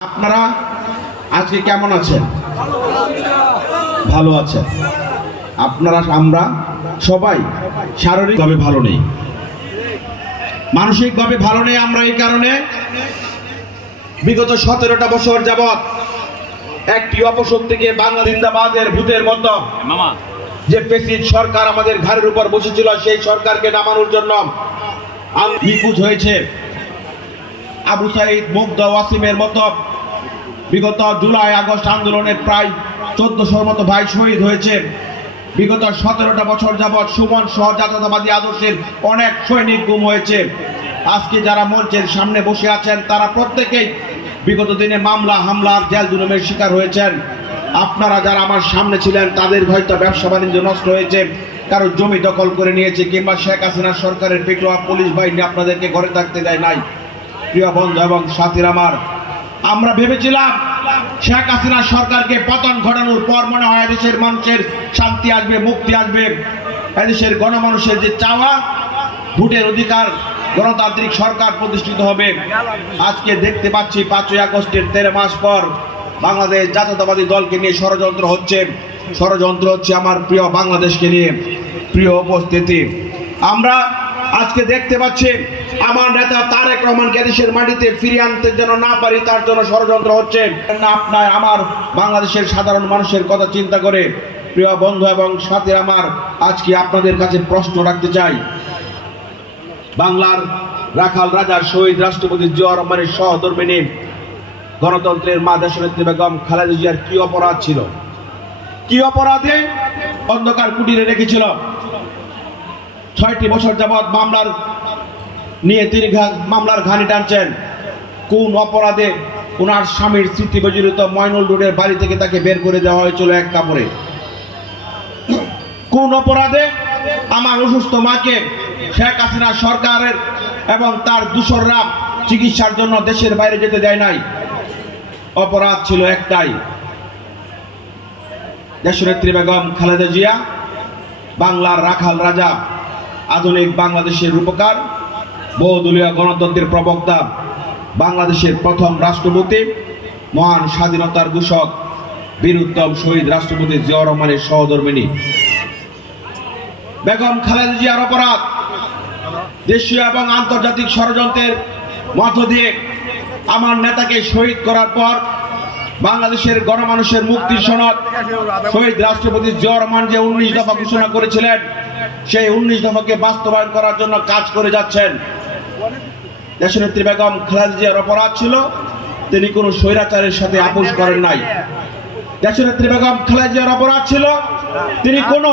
আপনারা আজকে কেমন আছেন? ভালো আছেন। আপনারা আমরা সবাই শারীরিকভাবে ভালো নেই। মানসিকভাবে ভালো নেই আমরা এই কারণে। বিগত সতেরোটা বছর যাবৎ একটি অপশক্তিকে বাংলা জিন্দাবাদের ভূতের মতো যে পেসিড সরকার আমাদের ঘাড়ের উপর বসেছিল সেই সরকারকে নামানোর জন্য আম- নিখোঁজ হয়েছে। আবু সাইদ মুগ্ধ ওয়াসিমের মতো বিগত জুলাই আগস্ট আন্দোলনের প্রায় চোদ্দশোর মতো ভাই শহীদ হয়েছে। বিগত সতেরোটা বছর যাবৎ সুমন সহ জাতীয়তাবাদী আদর্শের অনেক সৈনিক গুম হয়েছে। আজকে যারা মঞ্চের সামনে বসে আছেন, তারা প্রত্যেকেই বিগত দিনে মামলা, হামলা, জেল জুলুমের শিকার হয়েছেন। আপনারা যারা আমার সামনে ছিলেন, তাদের হয়তো ব্যবসা বাণিজ্য নষ্ট হয়েছে, কারও জমি দখল করে নিয়েছে, কিংবা শেখ হাসিনা সরকারের পেটোয়া পুলিশ বাহিনী আপনাদেরকে ঘরে থাকতে দেয় নাই। প্রিয় বন্ধু এবং সাথীর আমার আমরা ভেবেছিলাম শেখ হাসিনা সরকারকে পতন ঘটানোর পর মনে হয় দেশের মানুষের শান্তি আসবে, মুক্তি আসবে। এদেশের গণমানুষের যে চাওয়া, ভোটের অধিকার গণতান্ত্রিক সরকার প্রতিষ্ঠিত হবে। আজকে দেখতে পাচ্ছি পাঁচই আগস্টের তেরো মাস পর বাংলাদেশ জাতীয়তাবাদী দলকে নিয়ে ষড়যন্ত্র হচ্ছে। ষড়যন্ত্র হচ্ছে আমার প্রিয় বাংলাদেশকে নিয়ে, প্রিয় উপস্থিতি। আমরা আজকে দেখতে পাচ্ছি আমার নেতা তারেক রহমানকে দেশের মাটিতে ফিরিয়ে আনতে যেন না পারি, তার জন্য ষড়যন্ত্র হচ্ছে। আপনার, আমার বাংলাদেশের সাধারণ মানুষের কথা চিন্তা করে, প্রিয় বন্ধু এবং সাথে আমার আজকে আপনাদের কাছে প্রশ্ন রাখতে চাই। বাংলার রাখাল রাজার শহীদ রাষ্ট্রপতি জিয়া রহমানের সহধর্মিনী গণতন্ত্রের মা দেশনেত্রী বেগম খালেদা জিয়ার কি অপরাধ ছিল? কি অপরাধে? অন্ধকার কুটিরে রেখেছিল। ছয়টি বছর যাবৎ মামলার নিয়ে তিনি মামলার ঘানি টানছেন। কোন অপরাধে ওনার স্বামীর স্মৃতি বিজড়িত ময়নুল রোডের বাড়ি থেকে তাকে বের করে দেওয়া হয়েছিল এক কাপড়ে। কোন অপরাধে আমার অসুস্থ মাকে শেখ হাসিনা সরকারের এবং তার দূষররা চিকিৎসার জন্য দেশের বাইরে যেতে দেয় নাই। অপরাধ ছিল একটাই। দেশনেত্রী বেগম খালেদা জিয়া, বাংলার রাখাল রাজা। আধুনিক বাংলাদেশের রূপকার, বহুদলীয় গণতন্ত্রের প্রবক্তা, বাংলাদেশের প্রথম রাষ্ট্রপতি, মহান স্বাধীনতার ঘোষক, বীরুত্তম শহীদ রাষ্ট্রপতি জিয়া রহমানের সহধর্মিনী। বেগম খালেদা জিয়ার অপরাধ, দেশীয় এবং আন্তর্জাতিক ষড়যন্ত্রের মধ্য দিয়ে আমার নেতাকে শহীদ করার পর বাংলাদেশের গণমানুষের মুক্তির সনদ শহীদ রাষ্ট্রপতি জিয়া যে উনিশ দফা ঘোষণা করেছিলেন সেই উনিশ দফাকে বাস্তবায়ন করার জন্য কাজ করে যাচ্ছেন। দেশনেত্রী বেগম খালেদা জিয়ার অপরাধ ছিল তিনি কোনো স্বৈরাচারের সাথে আপোষ করেন নাই। দেশনেত্রী বেগম খালেদা জিয়ার অপরাধ ছিল তিনি কোনো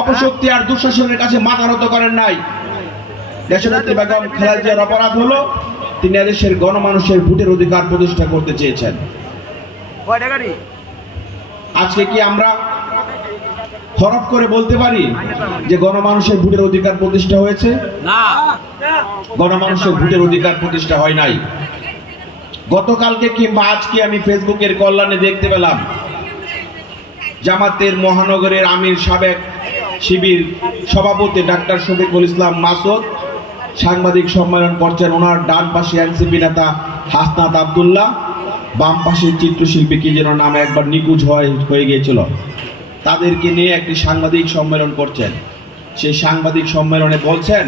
অপশক্তি আর দুঃশাসনের কাছে মাথা নত করেন নাই। দেশনেত্রী বেগম খালেদা জিয়ার অপরাধ হলো তিনি এদেশের গণমানুষের ভোটের অধিকার প্রতিষ্ঠা করতে চেয়েছেন। কয়টা গাড়ি? আজকে কি আমরা হরফ করে বলতে পারি যে গণমানুষের ভোটের অধিকার প্রতিষ্ঠা হয়েছে? না। গণমানুষের ভোটের অধিকার প্রতিষ্ঠা হয় নাই। গতকালকে কিংবা আজকে আমি ফেসবুকের কল্যাণে দেখতে পেলাম জামাতের মহানগরের আমির সাবেক শিবির সভাপতি ডাক্তার শফিকুল ইসলাম মাসুদ সাংবাদিক সম্মেলন করছেন ওনার ডান পাশে এনসিপি নেতা হাসনাত আবদুল্লাহ বাম পাশের চিত্রশিল্পী কি যেন নামে একবার নিখোঁজ হয়ে হয়ে গিয়েছিল। তাদেরকে নিয়ে একটি সাংবাদিক সম্মেলন করছেন। সেই সাংবাদিক সম্মেলনে বলছেন,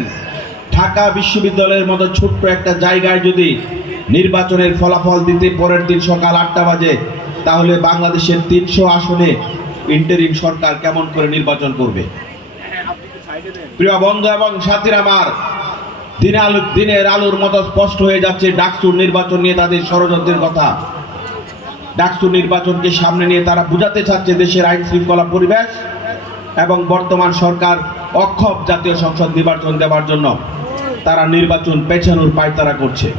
ঢাকা বিশ্ববিদ্যালয়ের মতো ছোট্ট একটা জায়গায় যদি নির্বাচনের ফলাফল দিতে পরের দিন সকাল আটটা বাজে, তাহলে বাংলাদেশের তিনশো আসনে ইন্টারিম সরকার কেমন করে নির্বাচন করবে? প্রিয় বন্ধু এবং সাথীর আমার দিনে দিনের আলোর মতো স্পষ্ট হয়ে যাচ্ছে ডাকসুর নির্বাচন নিয়ে তাদের ষড়যন্ত্রের কথা। ডাকসুর নির্বাচনকে সামনে নিয়ে তারা বুঝাতে চাচ্ছে দেশের আইন শৃঙ্খলা পরিবেশ এবং বর্তমান সরকার অক্ষম জাতীয় সংসদ নির্বাচন দেওয়ার জন্য তারা নির্বাচন পেছানোর পায়তারা করছে।